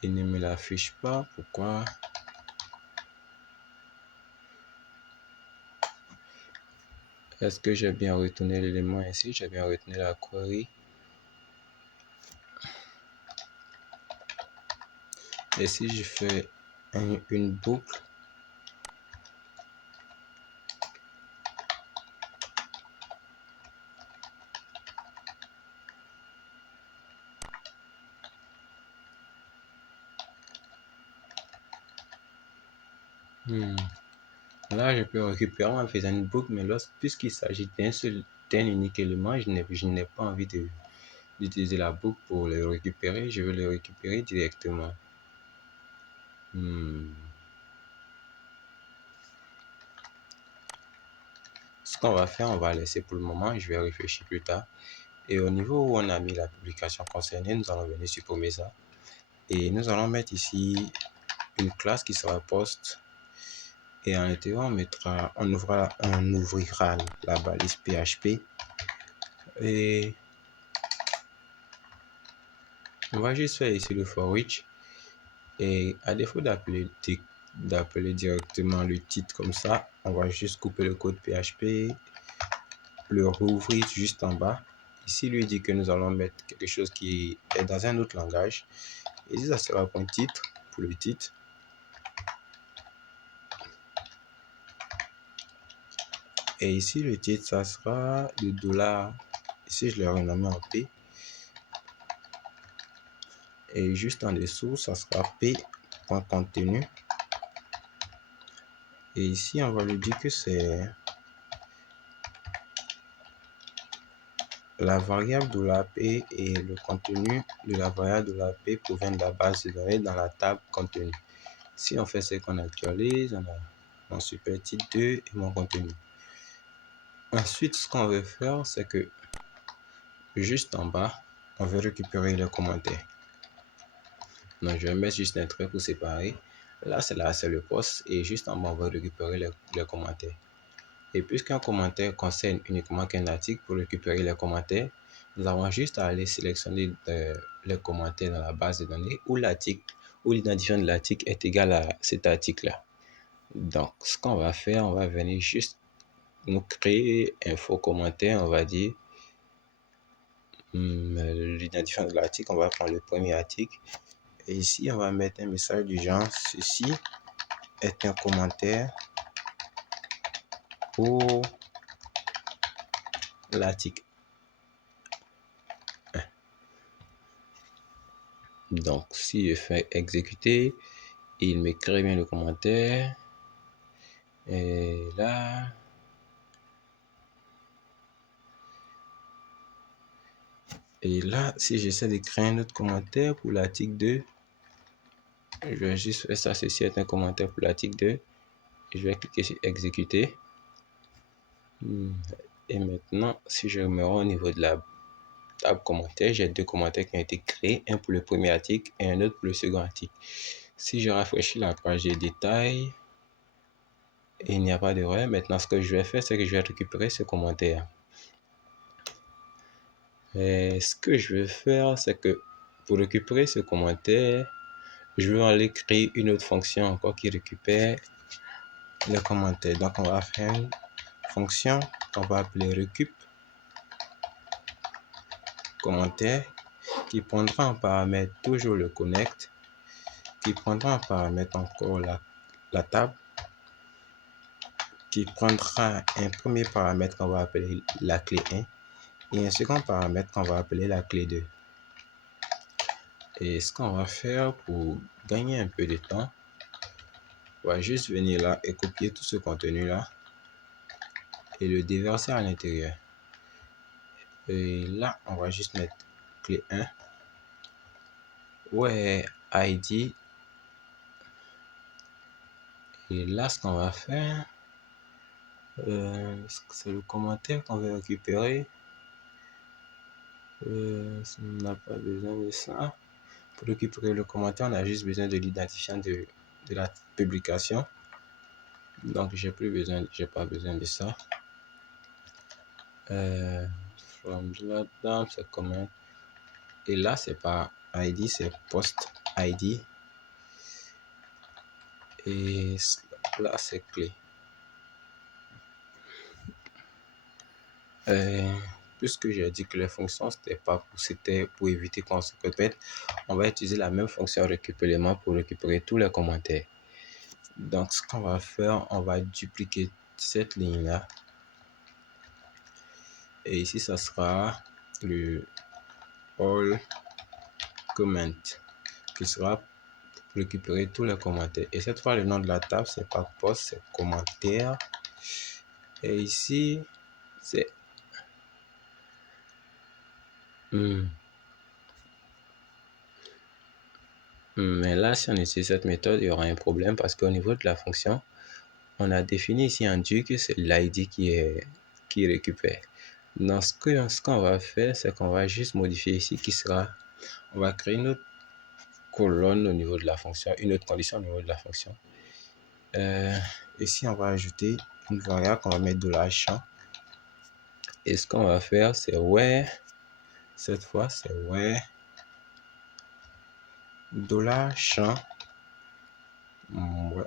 Il ne me l'affiche pas, pourquoi? Est-ce que j'ai bien retourné l'élément ici? J'ai bien retenu la query. Et si je fais une boucle, là je peux récupérer en faisant une boucle, mais puisqu'il s'agit d'un unique élément, je n'ai pas envie d'utiliser la boucle pour le récupérer. Je veux le récupérer directement. Ce qu'on va faire, on va laisser pour le moment, je vais réfléchir plus tard. Et au niveau où on a mis la publication concernée, nous allons venir supprimer ça. Et nous allons mettre ici une classe qui sera post. Et en l'intérieur, on ouvrira la balise PHP. Et On va juste faire ici le for each. Et à défaut d'appeler directement le titre comme ça, on va juste couper le code PHP, le rouvrir juste en bas. Ici, lui dit que nous allons mettre quelque chose qui est dans un autre langage. Ici, ça sera un titre pour le titre. Et ici, le titre, ça sera le dollar. Ici, je l'ai renommé en P. Et juste en dessous, ça sera P.contenu. Et ici, on va lui dire que c'est la variable $P et le contenu de la variable $P provient de la base de données dans la table contenu. Si on fait ce qu'on actualise, on a mon super titre 2 et mon contenu. Ensuite, ce qu'on veut faire, c'est que juste en bas, on veut récupérer les commentaires. Donc, je vais mettre juste un trait pour séparer. Là, c'est le post et juste en bas, on va récupérer les commentaires. Et puisqu'un commentaire concerne uniquement qu'un article, pour récupérer les commentaires, nous avons juste à aller sélectionner les commentaires dans la base de données où l'article, où l'identifiant de l'article est égal à cet article-là. Donc, ce qu'on va faire, on va venir juste nous créer un faux commentaire, on va dire l'identifiant de l'article, on va prendre le premier article. Et ici, on va mettre un message du genre, ceci est un commentaire pour l'article. Donc, si je fais exécuter, il me crée bien le commentaire. Et là, si j'essaie de créer un autre commentaire pour l'article 2, je vais juste faire ça. Ceci est un commentaire pour l'article 2. Je vais cliquer sur exécuter. Et maintenant, si je me rends au niveau de la table commentaires, j'ai deux commentaires qui ont été créés, un pour le premier article et un autre pour le second article. Si je rafraîchis la page des détails, il n'y a pas d'erreur. Maintenant, ce que je vais faire, c'est que je vais récupérer ce commentaire. Et ce que je vais faire, c'est que pour récupérer ce commentaire, je vais aller créer une autre fonction encore qui récupère les commentaires. Donc, on va faire une fonction qu'on va appeler récup commentaire qui prendra en paramètre toujours le connect, qui prendra en paramètre encore la table, qui prendra un premier paramètre qu'on va appeler la clé 1 et un second paramètre qu'on va appeler la clé 2. Et ce qu'on va faire pour gagner un peu de temps, on va juste venir là et copier tout ce contenu là et le déverser à l'intérieur. Et là, on va juste mettre clé 1. Ouais, ID. Et là, ce qu'on va faire, c'est le commentaire qu'on va récupérer. On n'a pas besoin de ça. Pour récupérer le commentaire, on a juste besoin de l'identifiant de la publication. Donc, j'ai pas besoin de ça. From là-dedans, c'est comment. Et là, c'est pas ID, c'est post ID. Et là, c'est clé. Puisque j'ai dit que les fonctions, c'était pour éviter qu'on se répète, on va utiliser la même fonction récupérer pour récupérer tous les commentaires. Donc, ce qu'on va faire, on va dupliquer cette ligne-là. Et ici, ça sera le all comment qui sera pour récupérer tous les commentaires. Et cette fois, le nom de la table, c'est pas post, c'est commentaire. Et ici, c'est mais là, si on utilise cette méthode, il y aura un problème parce qu'au niveau de la fonction, on a défini ici en Dieu que c'est l'ID qui récupère. Donc, ce qu'on va faire, c'est qu'on va juste modifier ici qui sera, on va créer une autre colonne au niveau de la fonction, une autre condition au niveau de la fonction. Ici, on va ajouter une variable qu'on va mettre $champ. Et ce qu'on va faire, c'est where, cette fois, c'est where $champ. Ouais.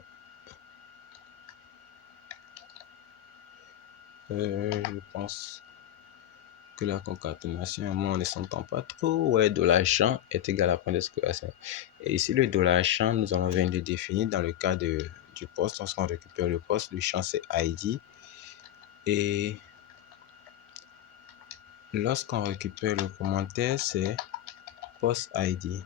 Je pense que la concaténation, moi, on ne s'entend pas trop. Ouais, $champ est égal à point d'exclamation. Et ici, le $champ, nous allons venir le définir dans le cas du poste. Lorsqu'on récupère le poste, le champ c'est ID. Et lorsqu'on récupère le commentaire, c'est post ID.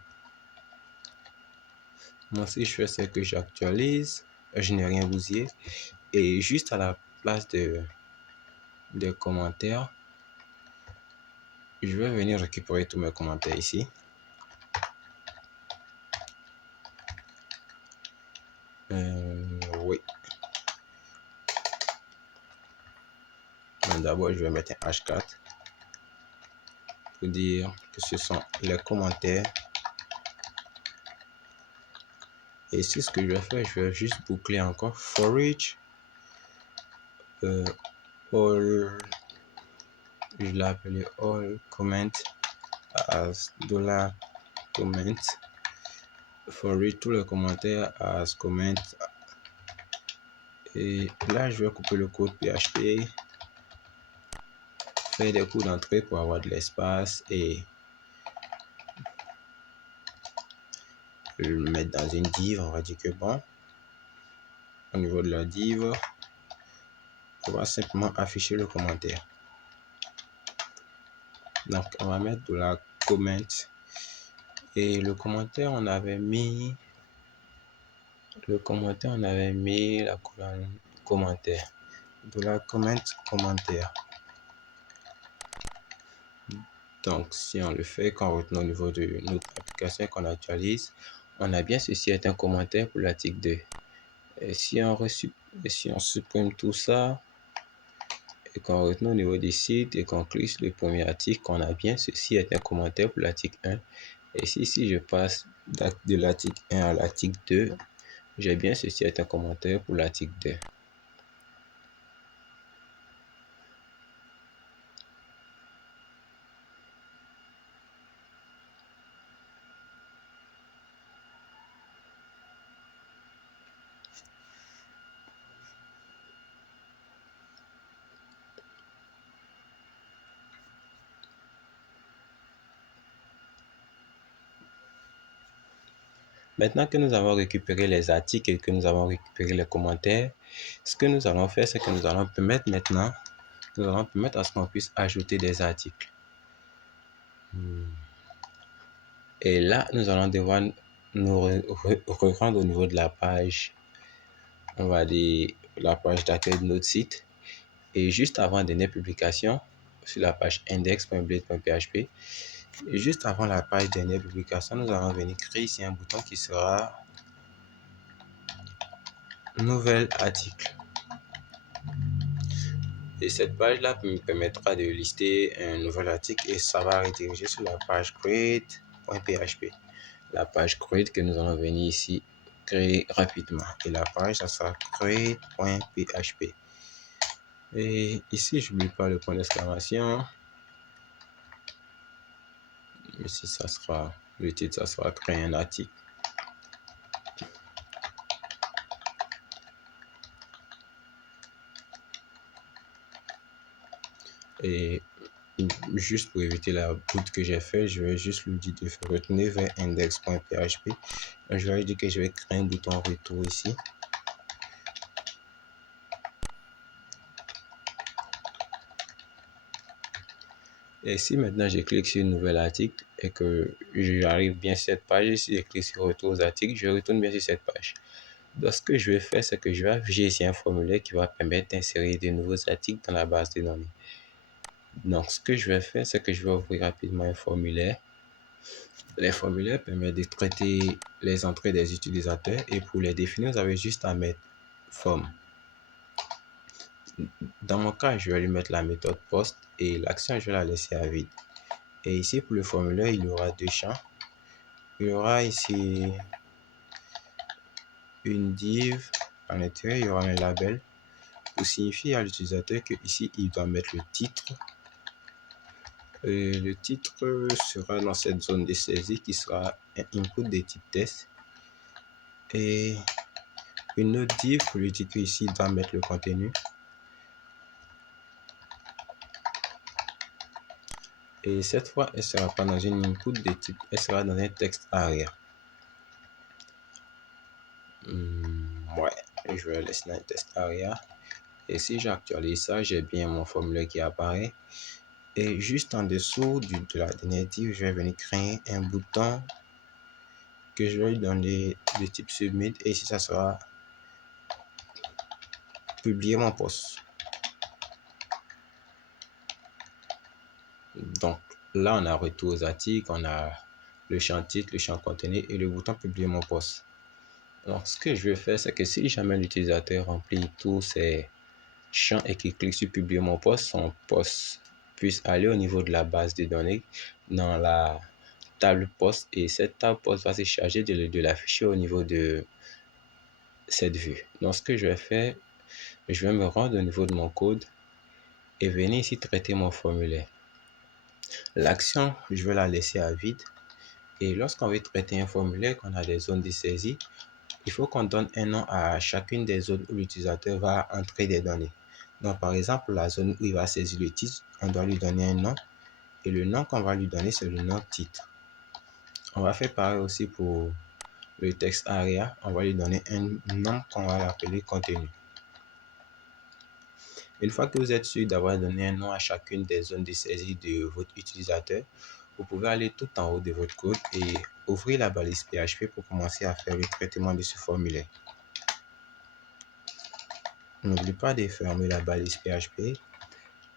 Moi, si je fais, c'est que j'actualise. Je n'ai rien bousillé. Et juste à la place des commentaires, je vais venir récupérer tous mes commentaires ici. Oui. D'abord, je vais mettre un H4 pour dire que ce sont les commentaires. Et ici, ce que je vais faire, je vais juste boucler encore for each. All, je l'ai appelé all comment as $comment. For each, tous les commentaires as comment. Et là, je vais couper le code PHP, faire des coups d'entrée pour avoir de l'espace et le mettre dans une div. On va dire que bon, au niveau de la div, on va simplement afficher le commentaire. Donc, on va mettre de la comment. Et le commentaire, on avait mis la colonne commentaire. De la commentaire. Donc, si on le fait, quand on retourne au niveau de notre application qu'on actualise, on a bien ceci est un commentaire pour l'article 2. Et si on supprime tout ça et qu'on retourne au niveau des sites et qu'on clique sur le premier article, on a bien ceci est un commentaire pour l'article 1. Et si je passe de l'article 1 à l'article 2, j'ai bien ceci est un commentaire pour l'article 2. Maintenant que nous avons récupéré les articles et que nous avons récupéré les commentaires, ce que nous allons faire, c'est que nous allons permettre maintenant, à ce qu'on puisse ajouter des articles. Et là, nous allons devoir nous rendre au niveau de la page, on va dire la page d'accueil de notre site. Et juste avant dernière publication, sur la page index.blade.php, et juste avant la page dernière publication, nous allons venir créer ici un bouton qui sera nouvel article. Et cette page-là me permettra de lister un nouvel article et ça va rediriger sur la page create.php. La page create que nous allons venir ici créer rapidement. Et la page, ça sera create.php. Et ici, je n'oublie pas le point d'exclamation. Ici, ça sera le titre, ça sera créer un article. Et juste pour éviter la boute que j'ai fait, je vais juste lui dire de retourner vers index.php. Je vais lui dire que je vais créer un bouton retour ici. Et si maintenant je clique sur un nouvel article et que j'arrive bien sur cette page, si je clique sur retour aux articles, je retourne bien sur cette page. Donc ce que je vais faire, c'est que je vais afficher ici un formulaire qui va permettre d'insérer de nouveaux articles dans la base de données. Donc ce que je vais faire, c'est que je vais ouvrir rapidement un formulaire. Les formulaires permettent de traiter les entrées des utilisateurs et pour les définir, vous avez juste à mettre form. Dans mon cas, je vais lui mettre la méthode post et l'action, je vais la laisser à vide. Et ici, pour le formulaire, il y aura deux champs. Il y aura ici une div. À l'intérieur, il y aura un label pour signifier à l'utilisateur que ici, il doit mettre le titre Le titre sera dans cette zone de saisie qui sera un input de type test. Et une autre div pour le titre ici doit mettre le contenu. Et cette fois, elle ne sera pas dans une input de type, elle sera dans un texte arrière. Ouais, je vais laisser dans un texte arrière. Et si j'actualise ça, j'ai bien mon formulaire qui apparaît. Et juste en dessous de la dernière div, je vais venir créer un bouton que je vais lui donner de type submit. Et ici, ça sera publier mon post. Donc là, on a retour aux articles, on a le champ titre, le champ contenu et le bouton publier mon post. Donc ce que je vais faire, c'est que si jamais l'utilisateur remplit tous ces champs et qu'il clique sur publier mon post, son post puisse aller au niveau de la base de données dans la table post et cette table post va se charger de l'afficher au niveau de cette vue. Donc ce que je vais faire, je vais me rendre au niveau de mon code et venir ici traiter mon formulaire. L'action, je vais la laisser à vide. Et lorsqu'on veut traiter un formulaire, qu'on a des zones de saisie, il faut qu'on donne un nom à chacune des zones où l'utilisateur va entrer des données. Donc, par exemple, la zone où il va saisir le titre, on doit lui donner un nom. Et le nom qu'on va lui donner, c'est le nom titre. On va faire pareil aussi pour le texte area. On va lui donner un nom qu'on va l'appeler contenu. Une fois que vous êtes sûr d'avoir donné un nom à chacune des zones de saisie de votre utilisateur, vous pouvez aller tout en haut de votre code et ouvrir la balise PHP pour commencer à faire le traitement de ce formulaire. N'oubliez pas de fermer la balise PHP.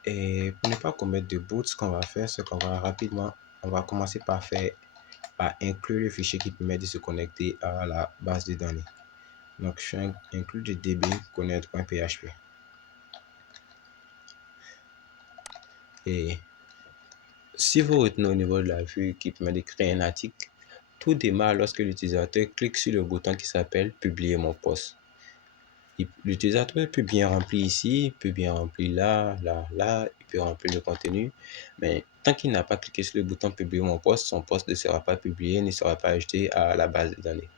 Et pour ne pas commettre de bout, ce qu'on va faire, c'est qu'on va rapidement, on va commencer par inclure le fichier qui permet de se connecter à la base de données. Donc, je vais inclure le db connect.php. Et si vous retenez au niveau de la vue qui permet de créer un article, tout démarre lorsque l'utilisateur clique sur le bouton qui s'appelle publier mon post. L'utilisateur peut bien remplir ici, peut bien remplir là, il peut remplir le contenu, mais tant qu'il n'a pas cliqué sur le bouton publier mon post, son post ne sera pas publié, ne sera pas ajouté à la base de données.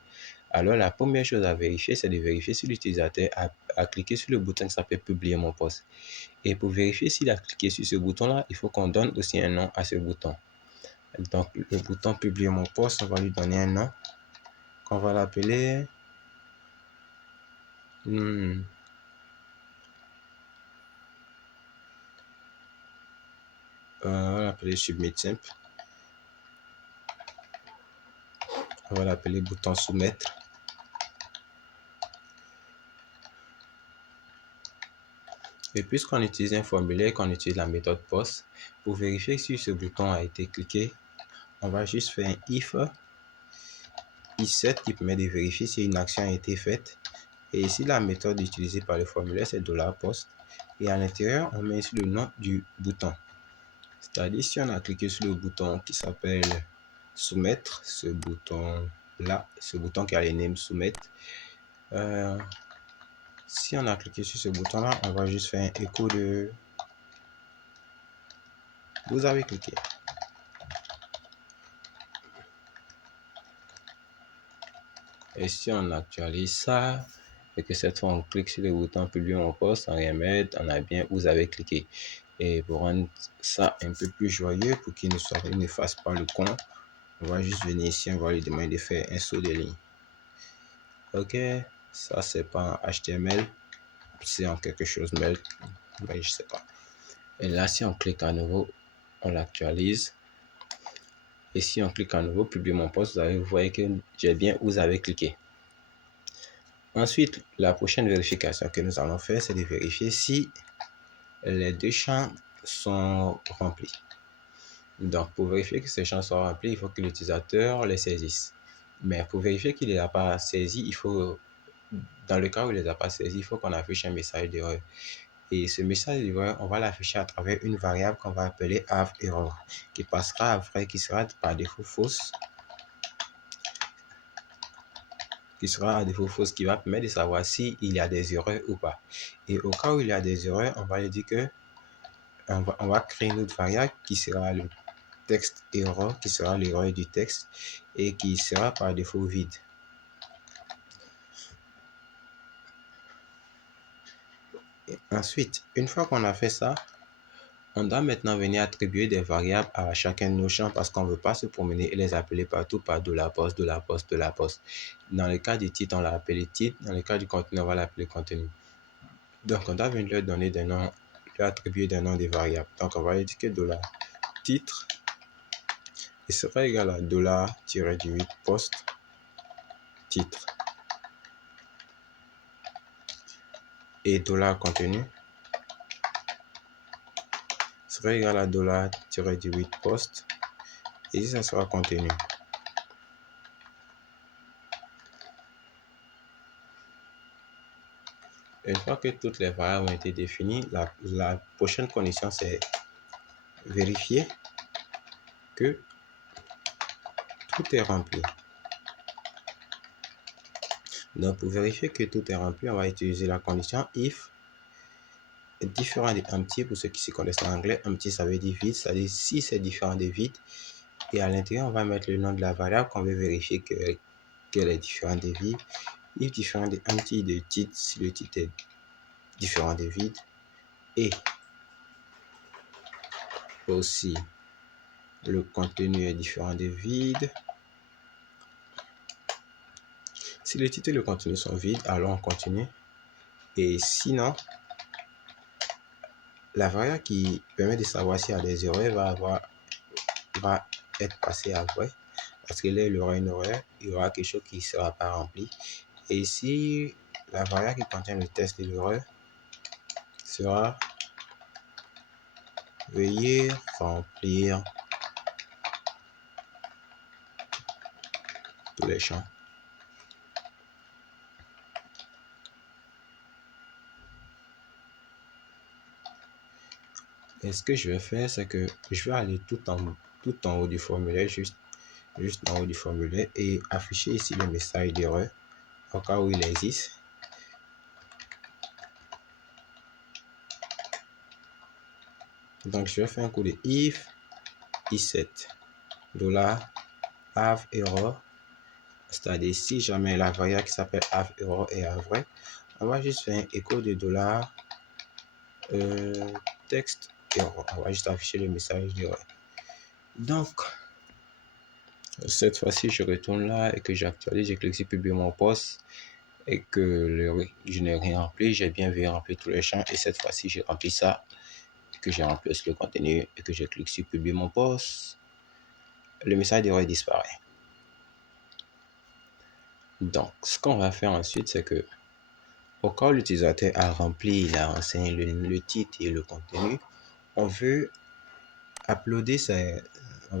Alors la première chose à vérifier, c'est de vérifier si l'utilisateur a cliqué sur le bouton qui s'appelle publier mon post. Et pour vérifier s'il a cliqué sur ce bouton-là, il faut qu'on donne aussi un nom à ce bouton. Donc le bouton publier mon post, on va lui donner un nom qu'on va l'appeler on va l'appeler submit simple. On va l'appeler bouton soumettre. Et puisqu'on utilise un formulaire, qu'on utilise la méthode post, pour vérifier si ce bouton a été cliqué, on va juste faire un if set qui permet de vérifier si une action a été faite. Et ici, la méthode utilisée par le formulaire, c'est $post. Et à l'intérieur, on met ici le nom du bouton. C'est-à-dire, si on a cliqué sur le bouton qui s'appelle soumettre, ce bouton-là, ce bouton qui a le name soumettre, si on a cliqué sur ce bouton-là, on va juste faire un écho de vous avez cliqué. Et si on actualise ça, et que cette fois on clique sur le bouton publier mon post, on remet, on a bien vous avez cliqué. Et pour rendre ça un peu plus joyeux, pour qu'il ne fasse pas le con, on va juste venir ici, on va lui demander de faire un saut de ligne. Ok, ça c'est pas en HTML, c'est en quelque chose, mais je sais pas. Et là, si on clique à nouveau, on l'actualise. Et si on clique à nouveau, publier mon post, vous voyez que j'ai bien vous avez cliqué. Ensuite, la prochaine vérification que nous allons faire, c'est de vérifier si les deux champs sont remplis. Donc, pour vérifier que ces champs sont remplis, il faut que l'utilisateur les saisisse. Mais pour vérifier qu'il ne les a pas saisis, il faut, dans le cas où il ne les a pas saisis, il faut qu'on affiche un message d'erreur. Et ce message d'erreur, on va l'afficher à travers une variable qu'on va appeler have_error, qui passera à vrai, qui sera par défaut fausse, qui va permettre de savoir s'il y a des erreurs ou pas. Et au cas où il y a des erreurs, on va lui dire que on va créer une autre variable qui sera le texte error, qui sera l'erreur du texte et qui sera par défaut vide. Et ensuite, une fois qu'on a fait ça, on doit maintenant venir attribuer des variables à chacun de nos champs parce qu'on ne veut pas se promener et les appeler partout par $post, $post, $post. Dans le cas du titre, on l'a appelé titre. Dans le cas du contenu, on va l'appeler contenu. Donc, on doit venir leur donner des noms, leur attribuer des noms des variables. Donc, on va indiquer $titre. Il sera égal à $-8 post titre. Et $contenu sera égal à $-8 post. Et ici, ça sera contenu. Une fois que toutes les variables ont été définies, la prochaine condition, c'est vérifier que tout est rempli. Donc, pour vérifier que tout est rempli, on va utiliser la condition if différent des empty. Pour ceux qui se connaissent en anglais, empty ça veut dire vide, c'est-à-dire si c'est différent de vide. Et à l'intérieur, on va mettre le nom de la variable qu'on veut vérifier qu'elle est différente de vide. If différent de empty de titre, si le titre est différent de vide. Et aussi le contenu est différent de vide. Si le titre et le contenu sont vides, alors on continue. Et sinon, la variable qui permet de savoir s'il y a des erreurs va être passée à vrai. Parce que là, il y aura une erreur, il y aura quelque chose qui ne sera pas rempli. Et si la variable qui contient le test de l'erreur sera veuillez remplir tous les champs. Et ce que je vais faire, c'est que je vais aller tout en haut du formulaire, juste en haut du formulaire et afficher ici le message d'erreur au cas où il existe. Donc, je vais faire un coup de if is7 $have error, c'est-à-dire si jamais la variable qui s'appelle have error est à vrai, on va juste faire un écho de texte error. On va juste afficher le message d'erreur. Donc, cette fois-ci, je retourne là et que j'actualise, je clique sur publier mon poste et que je n'ai rien rempli. J'ai bien vu remplir tous les champs et cette fois-ci, j'ai rempli ça, que j'ai rempli le contenu et que je clique sur publier mon poste. Le message d'erreur disparaît. Donc, ce qu'on va faire ensuite, c'est que au cas où l'utilisateur a rempli, il a renseigné le titre et le contenu, on veut uploader, on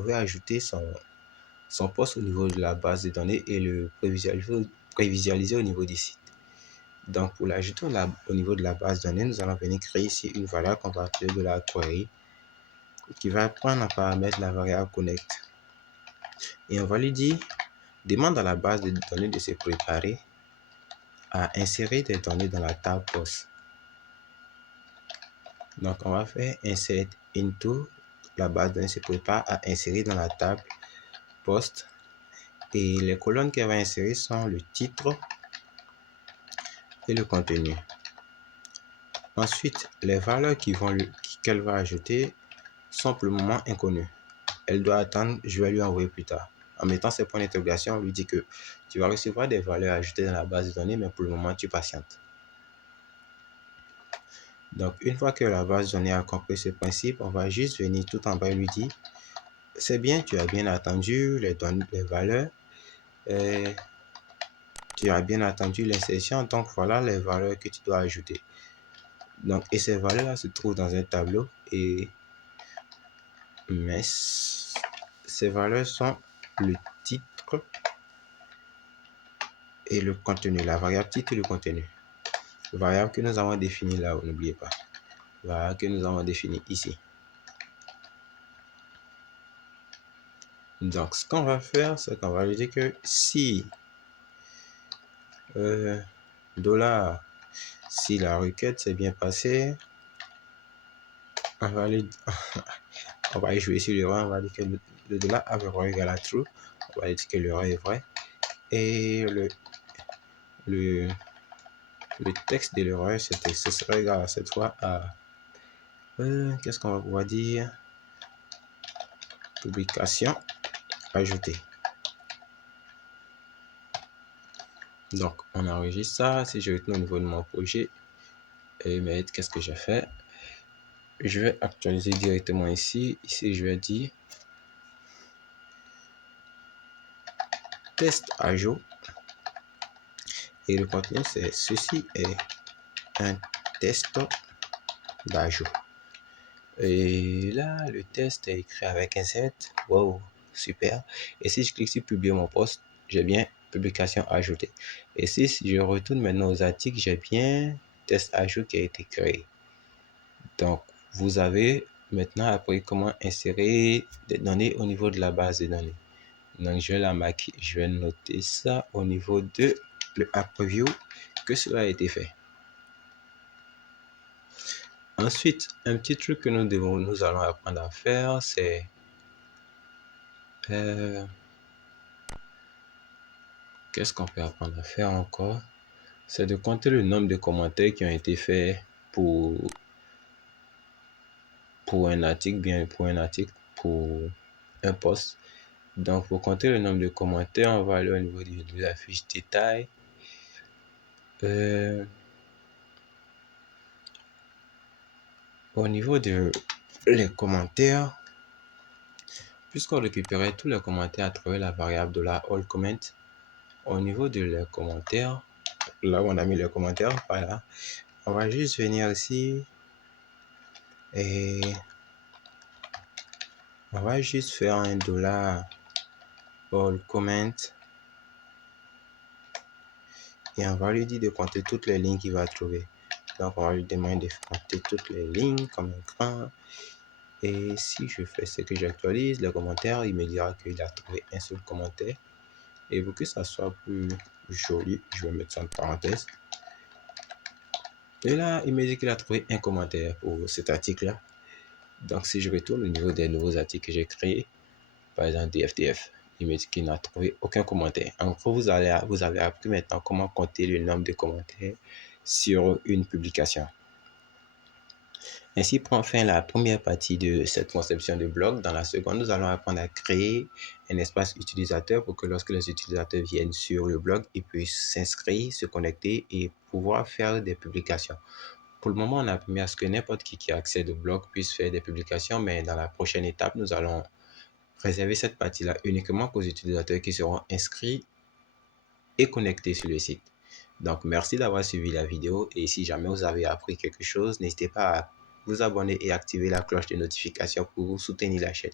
veut ajouter son poste au niveau de la base de données et le prévisualiser au niveau du site. Donc, pour l'ajouter au niveau de la base de données, nous allons venir créer ici une variable qu'on va appeler de la query qui va prendre en paramètre la variable connect. Et on va lui dire, demande à la base de données de se préparer à insérer des données dans la table poste. Donc, on va faire insert into, la base de données se prépare à insérer dans la table poste. Et les colonnes qu'elle va insérer sont le titre et le contenu. Ensuite, les valeurs qu'elle va ajouter sont pour le moment inconnues. Elle doit attendre, je vais lui envoyer plus tard. En mettant ces points d'interrogation, on lui dit que tu vas recevoir des valeurs ajoutées dans la base de données, mais pour le moment, tu patientes. Donc, une fois que la base de données a compris ce principe, on va juste venir tout en bas et lui dire c'est bien, tu as bien attendu les valeurs. Tu as bien attendu l'insertion, donc voilà les valeurs que tu dois ajouter. Donc, et ces valeurs-là se trouvent dans un tableau mais ces valeurs sont le titre et le contenu, la variable titre et le contenu. Variable que nous avons définie là, n'oubliez pas. Variable que nous avons définie ici. Donc, ce qu'on va faire, c'est qu'on va lui dire que si $, si la requête s'est bien passée, on va aller, on va y jouer sur l'erreur. On va dire que le dollar $, égale à true. On va dire que l'erreur est vrai. Et le texte de l'erreur, ce serait égal à cette fois à qu'est-ce qu'on va pouvoir dire? Publication ajoutée. Donc, on enregistre ça. Si je retourne au niveau de mon projet, et mettre qu'est-ce que j'ai fait? Je vais actualiser directement ici. Ici, je vais dire test ajout. Et le contenu, c'est ceci est un test d'ajout. Et là, le test est écrit avec un Z. Wow, super. Et si je clique sur publier mon post, j'ai bien publication ajoutée. Et si je retourne maintenant aux articles, j'ai bien test ajout qui a été créé. Donc, vous avez maintenant appris comment insérer des données au niveau de la base de données. Donc, je vais la marquer, je vais noter ça au niveau de le app preview que cela a été fait. Ensuite, un petit truc que nous allons apprendre à faire, c'est qu'est-ce qu'on peut apprendre à faire encore? C'est de compter le nombre de commentaires qui ont été faits pour un article, pour un post. Donc, pour compter le nombre de commentaires, on va aller au niveau de la fiche détail. Au niveau de les commentaires, puisqu'on récupérait tous les commentaires à travers la variable de la allComment, au niveau de les commentaires, là où on a mis les commentaires, voilà, on va juste venir ici et on va juste faire un $allComment et on va lui dire de compter toutes les lignes qu'il va trouver. Donc, on va lui demander de compter toutes les lignes comme un grand. Et si je fais ce que j'actualise, les commentaires, il me dira qu'il a trouvé un seul commentaire. Et pour que ça soit plus joli, je vais mettre ça en parenthèse. Et là, il me dit qu'il a trouvé un commentaire pour cet article-là. Donc, si je retourne au niveau des nouveaux articles que j'ai créés, par exemple DFDF, il me dit qu'il n'a trouvé aucun commentaire. En gros, vous avez appris maintenant comment compter le nombre de commentaires sur une publication. Ainsi prend fin la première partie de cette conception de blog. Dans la seconde, nous allons apprendre à créer un espace utilisateur pour que lorsque les utilisateurs viennent sur le blog, ils puissent s'inscrire, se connecter et pouvoir faire des publications. Pour le moment, on a permis à ce que n'importe qui accède au blog puisse faire des publications, mais dans la prochaine étape, nous allons réserver cette partie-là uniquement aux utilisateurs qui seront inscrits et connectés sur le site. Donc, merci d'avoir suivi la vidéo et si jamais vous avez appris quelque chose, n'hésitez pas à vous abonner et activer la cloche de notification pour soutenir la chaîne.